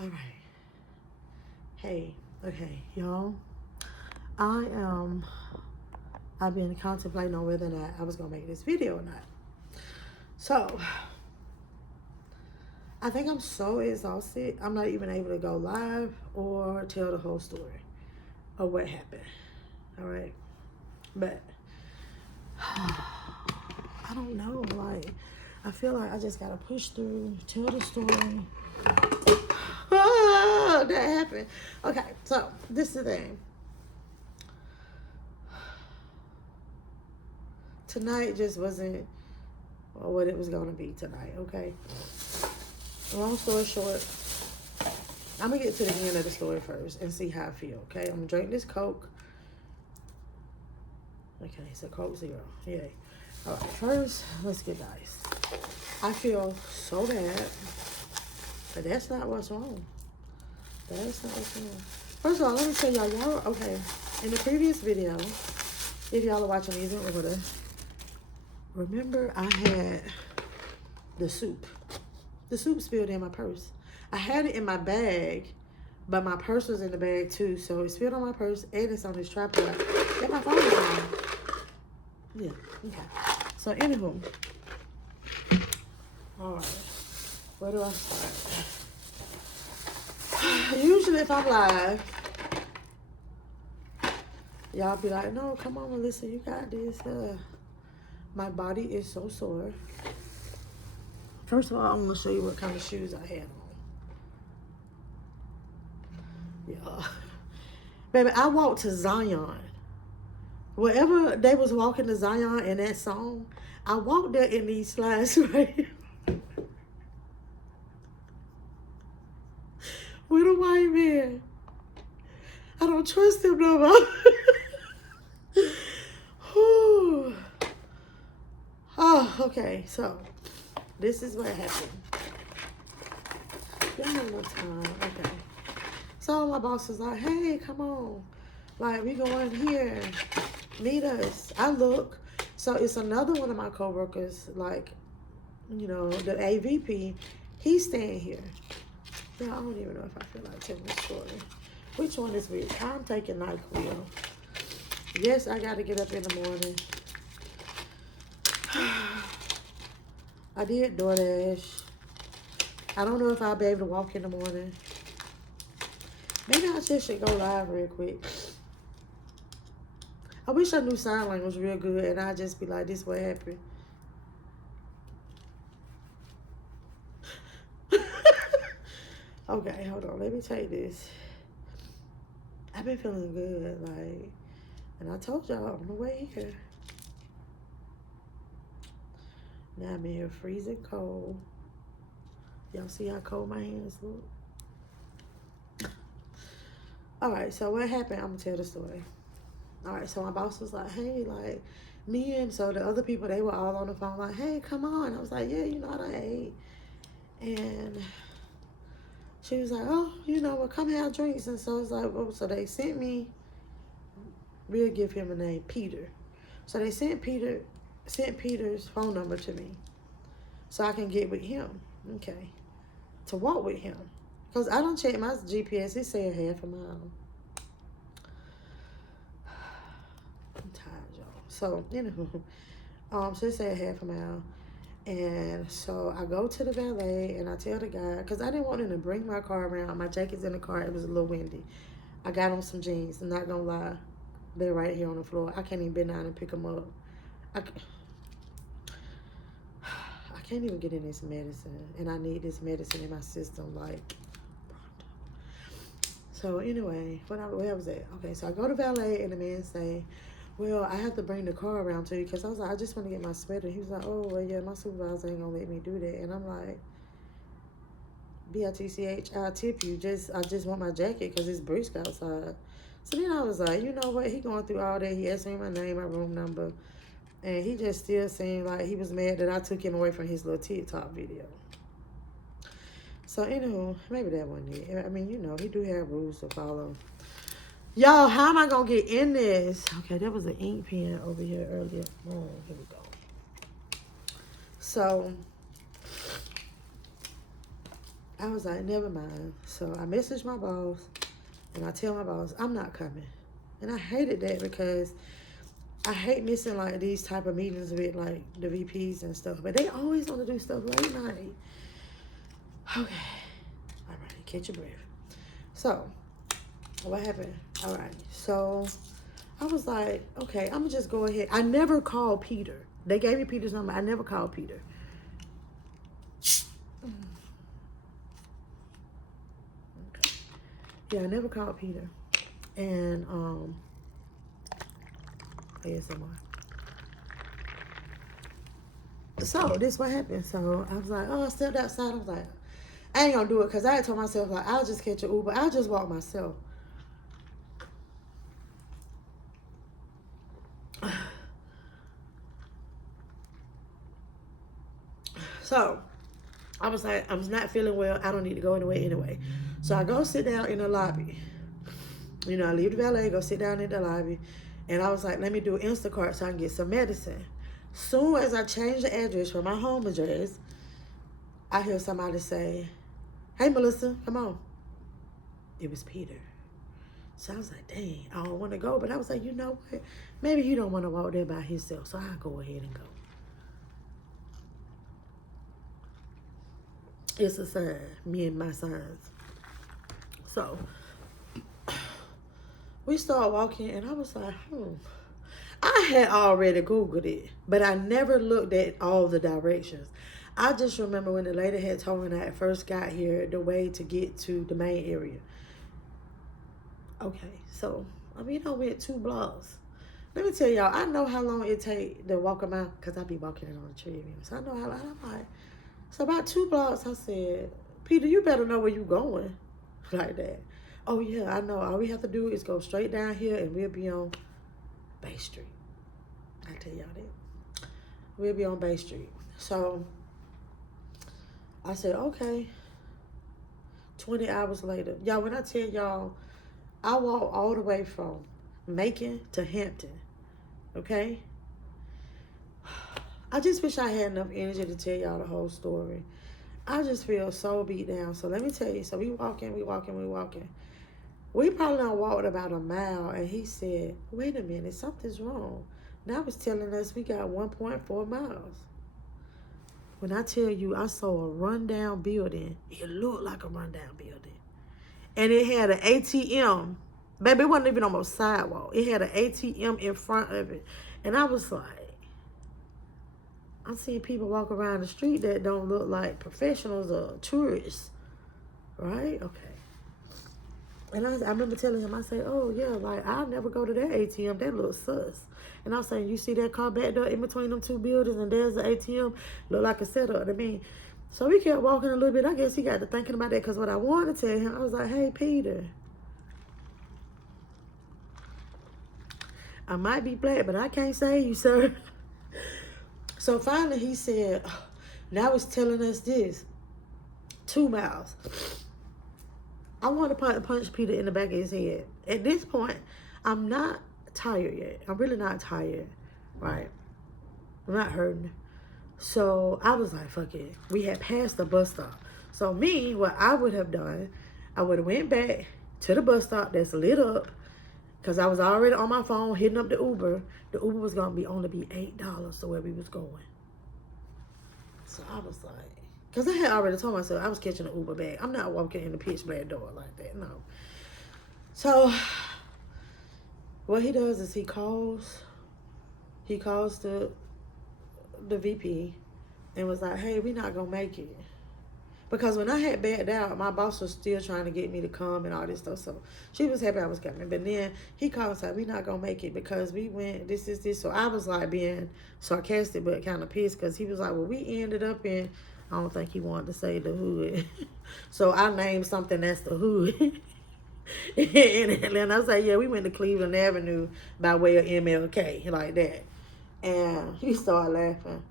All right. Hey, okay, y'all. I've been contemplating on whether or not I was gonna make this video or not. So, I think I'm so exhausted. I'm not even able to go live or tell the whole story of what happened. All right, but I don't know. Like, I feel like I just gotta push through, tell the story. Oh, that happened. Okay, so this is the thing. Tonight just wasn't what it was gonna be tonight. Okay. Long story short, I'm gonna get to the end of the story first and see how I feel. Okay, I'm gonna drink this Coke. Okay, so Coke Zero. Yay. All right, first let's get nice. I feel so bad, but that's not what's wrong. That's not what's wrong. First of all, let me tell y'all. Okay. In the previous video, if y'all are watching these in order, remember I had the soup. The soup spilled in my purse. I had it in my bag, but my purse was in the bag too. So it spilled on my purse and it's on this tripod. And my phone is on. Yeah, okay. So anywho. Alright. Where do I start? Usually if I'm live, y'all be like, no, come on, Melissa, you got this. My body is so sore. First of all, I'm going to show you what kind of shoes I had on. Yeah. Baby, I walked to Zion. Wherever they was walking to Zion in that song, I walked there in these slides right here. With a white man. I don't trust him no more. Oh, okay. So, this is what happened. Y'all have no time. Okay. So, my boss was like, hey, come on. Like, we going here. Meet us. I look. So, it's another one of my coworkers, like, you know, the AVP. He's staying here. Yeah, I don't even know if I feel like telling this story. Which one is which? I'm taking NyQuil. Yes, I got to get up in the morning. I did DoorDash. I don't know if I'll be able to walk in the morning. Maybe I just should go live real quick. I wish I knew sign language real good and I'd just be like, this what happened. Okay, hold on. Let me take this. I've been feeling good, like, and I told y'all on the way here. Now I'm in here freezing cold. Y'all see how cold my hands look? All right, so what happened? I'm gonna tell the story. All right, so my boss was like, hey, like, me and so the other people, they were all on the phone like, hey, come on. I was like, yeah, you know, I done ate. And she was like, oh, you know, well, come have drinks. And so it's like, oh, so they sent me, we'll give him a name, Peter. So they sent Peter's phone number to me so I can get with him, okay, to walk with him. Because I don't check my GPS. It said half a mile. I'm tired, y'all. So, anywho, so it said half a mile. And so I go to the valet and I tell the guy, because I didn't want him to bring my car around. My jacket's in the car. It was a little windy. I got on some jeans. I'm not going to lie. They're right here on the floor. I can't even bend down and pick them up. I can't even get in this medicine. And I need this medicine in my system, like, so anyway, where was that? Okay, so I go to valet and the man say, well, I have to bring the car around to you because I was like, I just want to get my sweater. He was like, oh, well, yeah, my supervisor ain't going to let me do that. And I'm like, BITCH, I'll tip you. I just want my jacket because it's brisk outside. So then I was like, you know what? He going through all that. He asked me my name, my room number. And he just still seemed like he was mad that I took him away from his little TikTok video. So, anywho, maybe that wasn't it. I mean, you know, he do have rules to follow. Y'all, how am I going to get in this? Okay, there was an ink pen over here earlier. Oh, here we go. So, I was like, never mind. So I messaged my boss and I tell my boss, I'm not coming. And I hated that because I hate missing like these type of meetings with like the VPs and stuff. But they always want to do stuff late night. Okay. All right, catch your breath. So, what happened? All right. So, I was like, okay, I'm going to just go ahead. I never called Peter. They gave me Peter's number. I never called Peter. Okay. Yeah, I never called Peter. And, ASMR. So, this what happened. So, I was like, oh, I stepped outside. I was like, I ain't going to do it because I had told myself, like, I'll just catch an Uber. I'll just walk myself. So, I was like, I'm not feeling well. I don't need to go anyway. So I go sit down in the lobby. You know, I leave the valet, go sit down in the lobby. And I was like, let me do Instacart so I can get some medicine. Soon as I change the address from my home address, I hear somebody say, hey, Melissa, come on. It was Peter. So I was like, dang, I don't want to go. But I was like, you know what? Maybe he don't want to walk there by himself. So I'll go ahead and go. It's a sign, me and my signs. So we started walking, and I was like, I had already Googled it, but I never looked at all the directions. I just remember when the lady had told me when I first got here, the way to get to the main area. Okay, so, I mean, I went 2 blocks. Let me tell y'all, I know how long it take to walk a mile, because I be walking on the treadmill. So I know how long. I'm like, so about 2 blocks, I said, Peter, you better know where you going. Like that. Oh, yeah, I know. All we have to do is go straight down here, and we'll be on Bay Street. I tell y'all that. We'll be on Bay Street. So I said, okay. 20 hours later. Y'all, when I tell y'all, I walked all the way from Macon to Hampton. Okay? I just wish I had enough energy to tell y'all the whole story. I just feel so beat down. So let me tell you. So we walking. We probably done walked about a mile, and he said, wait a minute, something's wrong. Now it's telling us we got 1.4 miles. When I tell you I saw a rundown building, it looked like a rundown building. And it had an ATM. Baby, it wasn't even on the sidewalk. It had an ATM in front of it. And I was like, I'm seeing people walk around the street that don't look like professionals or tourists. Right? Okay. And I remember telling him, I said, oh, yeah, like, I'll never go to that ATM. That looks sus. And I was saying, you see that car back there in between them 2 buildings, and there's the ATM? Look like a setup. I mean, so we kept walking a little bit. I guess he got to thinking about that, because what I wanted to tell him, I was like, hey, Peter, I might be black, but I can't save you, sir. So finally he said, now it's telling us this, 2 miles. I want to punch Peter in the back of his head. At this point, I'm not tired yet. I'm really not tired, right? I'm not hurting. So I was like, fuck it. We had passed the bus stop. So me, what I would have done, I would have went back to the bus stop that's lit up, because I was already on my phone hitting up the Uber. The Uber was going to only be $8 to where we was going. So I was like, because I had already told myself I was catching an Uber back. I'm not walking in the pitch black door like that, no. So what he does is he calls the VP and was like, hey, we're not going to make it. Because when I had backed out, my boss was still trying to get me to come and all this stuff. So she was happy I was coming. But then he called and said, we're not going to make it because we went this. So I was like being sarcastic but kind of pissed, because he was like, well, we ended up in, I don't think he wanted to say the hood. So I named something that's the hood. In Atlanta. I was like, yeah, we went to Cleveland Avenue by way of MLK, like that. And he started laughing.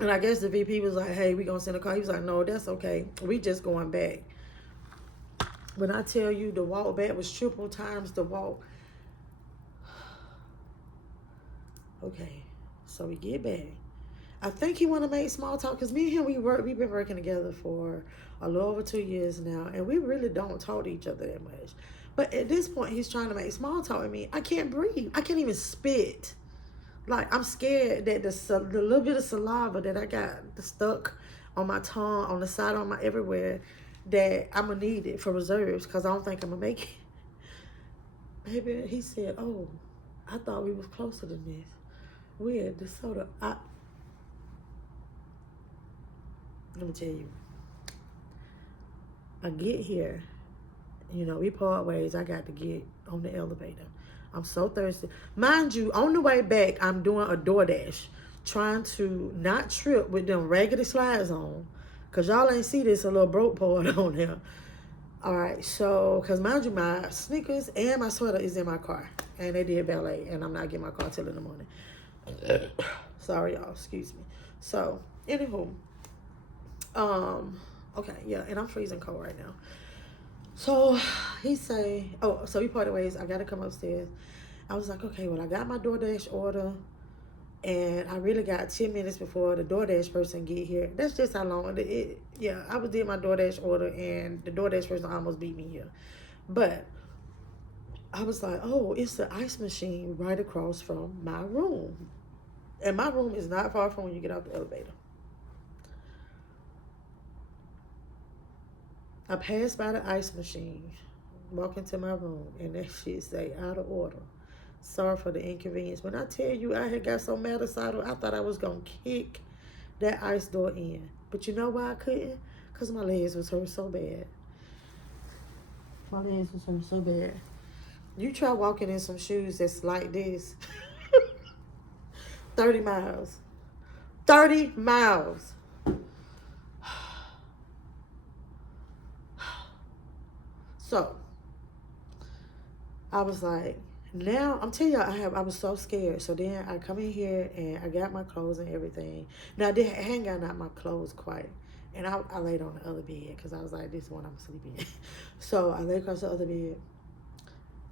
And I guess the VP was like, hey, we going to send a car. He was like, no, that's okay. We just going back. When I tell you the walk back was triple times the walk. Okay, so we get back. I think he want to make small talk because me and him, we've been working together for a little over 2 years now, and we really don't talk to each other that much. But at this point, he's trying to make small talk with me. I can't breathe. I can't even spit. Like, I'm scared that the little bit of saliva that I got stuck on my tongue, on the side, on my everywhere, that I'm going to need it for reserves because I don't think I'm going to make it. Baby, he said, oh, I thought we was closer than this. Weird, the soda. Let me tell you. I get here. You know, we part ways. I got to get on the elevator. I'm so thirsty. Mind you, on the way back, I'm doing a DoorDash. Trying to not trip with them raggedy slides on. Because y'all ain't see this, a little broke part on here. All right, so, because mind you, my sneakers and my sweater is in my car. And they did ballet. And I'm not getting my car till in the morning. Sorry, y'all. Excuse me. So, anywho. Okay, yeah. And I'm freezing cold right now. So he say, oh, so we parted ways. I got to come upstairs. I was like, okay, well, I got my DoorDash order. And I really got 10 minutes before the DoorDash person get here. That's just how long. Yeah, I did my DoorDash order. And the DoorDash person almost beat me here. But I was like, oh, it's the ice machine right across from my room. And my room is not far from when you get out the elevator. I passed by the ice machine, walk into my room, and that shit say out of order. Sorry for the inconvenience. When I tell you I had got so mad aside, I thought I was going to kick that ice door in. But you know why I couldn't? Because my legs was hurt so bad. My legs was hurt so bad. You try walking in some shoes that's like this. 30 miles. 30 miles. So, I was like, now, I'm telling y'all, I was so scared. So then I come in here and I got my clothes and everything. Now, I hadn't gotten out my clothes quite. And I laid on the other bed because I was like, this is one I'm sleeping in. So I lay across the other bed.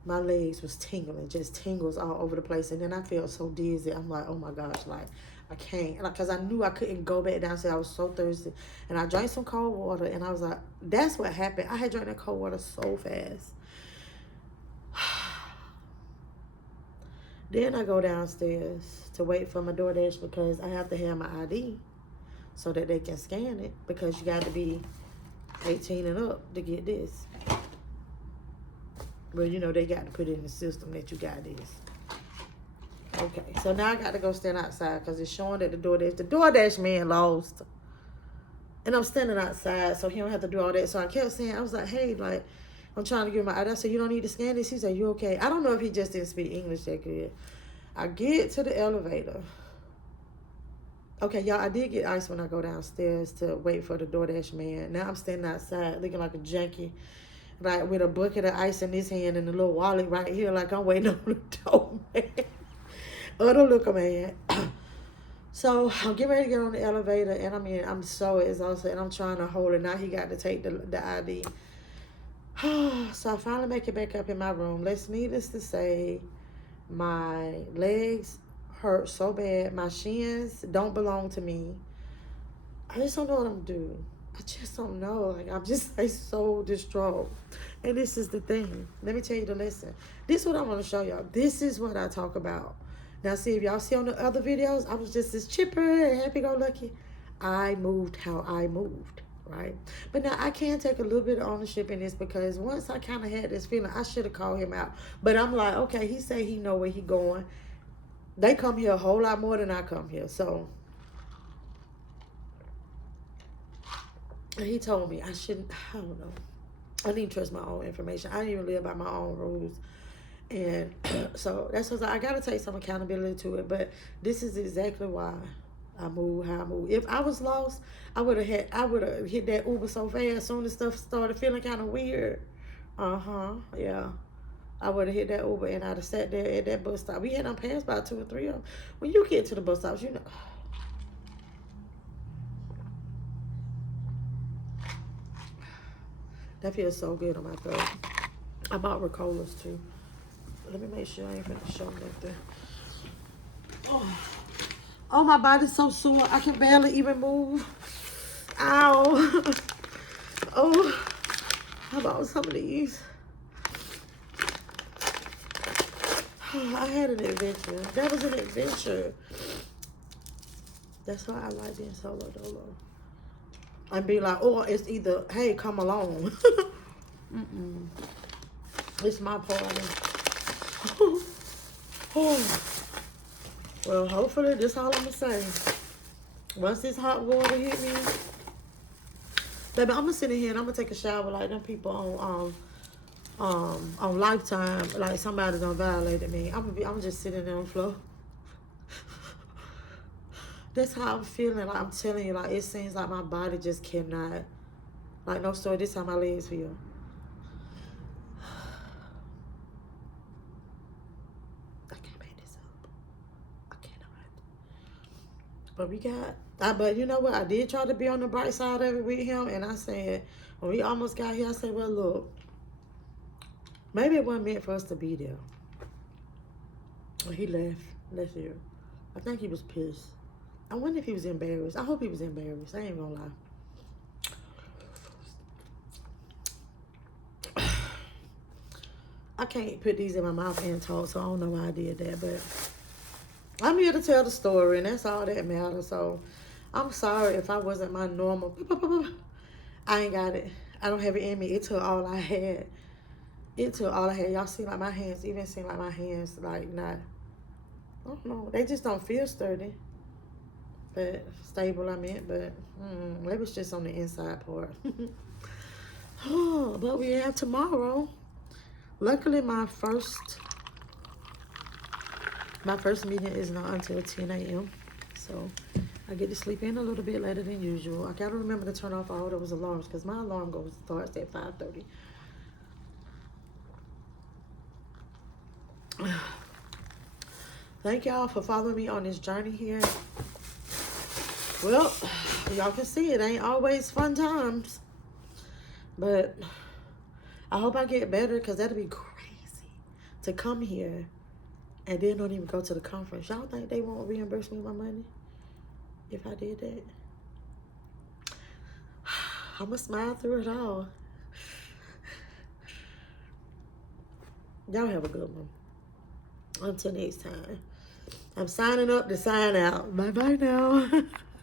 My legs was tingling, just tingles all over the place. And then I felt so dizzy. I'm like, oh my gosh, like, I can't. Because I knew I couldn't go back downstairs. I was so thirsty. And I drank some cold water. And I was like, that's what happened. I had drank that cold water so fast. Then I go downstairs to wait for my DoorDash because I have to have my ID so that they can scan it because you got to be 18 and up to get this. Well, you know, they got to put it in the system that you got this. Okay, so now I got to go stand outside because it's showing that the DoorDash man lost. And I'm standing outside so he don't have to do all that. So I kept saying, I was like, hey, like, I'm trying to give my ID. I said, you don't need to scan this. He said, you okay? I don't know if he just didn't speak English that good. I get to the elevator. Okay, y'all, I did get ice when I go downstairs to wait for the DoorDash man. Now I'm standing outside looking like a junkie, like with a bucket of ice in his hand and a little wallet right here, like I'm waiting on the door man. Or the liquor man. So I'm getting ready to get on the elevator, and I'm so exhausted, and I'm trying to hold it. Now he got to take the ID. So I finally make it back up in my room. Needless to say, my legs hurt so bad. My shins don't belong to me. I just don't know what I'm doing. I just don't know. Like, I'm just like so distraught. And this is the thing. Let me tell you the lesson. This is what I want to show y'all. This is what I talk about. Now, see, if y'all see on the other videos, I was just as chipper and happy-go-lucky. I moved how I moved. Right? But now I can take a little bit of ownership in this because once I kind of had this feeling, I should have called him out. But I'm like, okay, he say he know where he going. They come here a whole lot more than I come here. So, and he told me I shouldn't, I don't know. I need to trust my own information. I didn't even live by my own rules. And so that's what I got to take some accountability to it. But this is exactly why I move how I move. If I was lost, I would have hit that Uber so fast. As soon as stuff started feeling kind of weird. Yeah. I would have hit that Uber and I'd have sat there at that bus stop. We had them passed by 2 or 3 of them. When you get to the bus stops, you know. That feels so good on my throat. I bought Ricolas too. Let me make sure I ain't finna show nothing. Oh, my body's so sore. I can barely even move. Ow. Oh, how about some of these? I had an adventure. That was an adventure. That's why I like being solo dolo. And be like, oh, it's either, hey, come along. Mm-mm. It's my party. Oh. Well, hopefully, this all I'm going to say. Once this hot water hit me, baby, I'm going to sit in here and I'm going to take a shower like them people on Lifetime, like somebody done violated me. I'm just sitting there on the floor. That's how I'm feeling. Like I'm telling you, like it seems like my body just cannot. Like no story. This how my legs feel. I can't make this up. I cannot. But we got. But you know what? I did try to be on the bright side of it with him, and I said when we almost got here, I said, well, look, maybe it wasn't meant for us to be there. Well, he left here. I think he was pissed. I wonder if he was embarrassed. I hope he was embarrassed. I ain't gonna lie. I can't put these in my mouth and talk, so I don't know why I did that. But I'm here to tell the story, and that's all that matters. So I'm sorry if I wasn't my normal. I ain't got it. I don't have it in me. It took all I had. It took all I had. Y'all see like my hands, even seem like my hands like not, I don't know. They just don't feel sturdy. But stable, I meant, but maybe it's just on the inside part. Oh, but we have tomorrow. Luckily, my first meeting is not until 10 a.m. So I get to sleep in a little bit later than usual. I gotta remember to turn off all those alarms because my alarm starts at 5:30. Thank y'all for following me on this journey here. Well, y'all can see it ain't always fun times. But I hope I get better because that'd be crazy to come here and then don't even go to the conference. Y'all think they won't reimburse me my money if I did that? I'm going to smile through it all. Y'all have a good one. Until next time. I'm signing up to sign out. Bye-bye now.